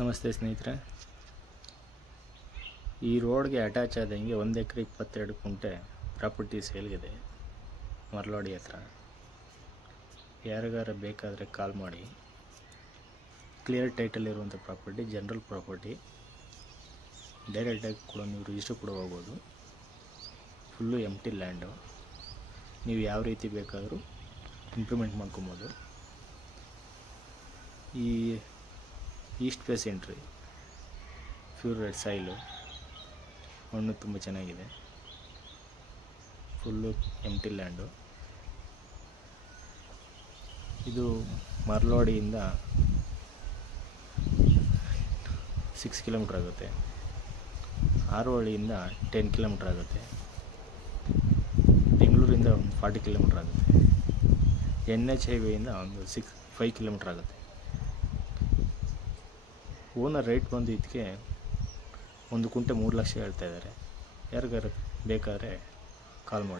ನಮಸ್ತೆ ಸ್ನೇಹಿತರೆ. ಈ ರೋಡ್ಗೆ ಅಟ್ಯಾಚ್ ಆದಂಗೆ 1 ಎಕರೆ 22 ಗುಂಟೆ ಪ್ರಾಪರ್ಟಿ ಸೇಲ್ಗಿದೆ ಮರಳವಾಡಿ ಹತ್ರ. ಯಾರಿಗಾರ ಬೇಕಾದರೆ ಕಾಲ್ ಮಾಡಿ. ಕ್ಲಿಯರ್ ಟೈಟಲ್ ಇರುವಂಥ ಪ್ರಾಪರ್ಟಿ, ಜನರಲ್ ಪ್ರಾಪರ್ಟಿ. ಡೈರೆಕ್ಟಾಗಿ ಕೂಡ ನೀವು ರಿಜಿಸ್ಟರ್ ಕೂಡ ಹೋಗ್ಬೋದು. Full empty land. ನೀವು ಯಾವ ರೀತಿ ಬೇಕಾದರೂ ಇಂಪ್ರೂವ್ಮೆಂಟ್ ಮಾಡ್ಕೊಬೋದು. ಈ east face entry, pure red soil, ಮಣ್ಣು ತುಂಬ ಚೆನ್ನಾಗಿದೆ. Full empty land. ಇದು ಮರಳವಾಡಿಯಿಂದ 6 ಕಿಲೋಮೀಟ್ರ್ ಆಗುತ್ತೆ. ಹಾರೋಹಳ್ಳಿಯಿಂದ 10 ಕಿಲೋಮೀಟ್ರ್ ಆಗುತ್ತೆ. ಬೆಂಗಳೂರಿಂದ ಒಂದು 40 ಕಿಲೋಮೀಟ್ರ್ ಆಗುತ್ತೆ. NH ಹೈವೇಯಿಂದ ಒಂದು 5 ಕಿಲೋಮೀಟ್ರ್ ಆಗುತ್ತೆ. ಓನರ್ ರೇಟ್ ಬಂದು ಇದಕ್ಕೆ 1 ಗುಂಟೆ 3 ಲಕ್ಷ ಹೇಳ್ತಾಯಿದ್ದಾರೆ. ಯಾರಿಗಾರು ಬೇಕಾದರೆ ಕಾಲ್ ಮಾಡಿ.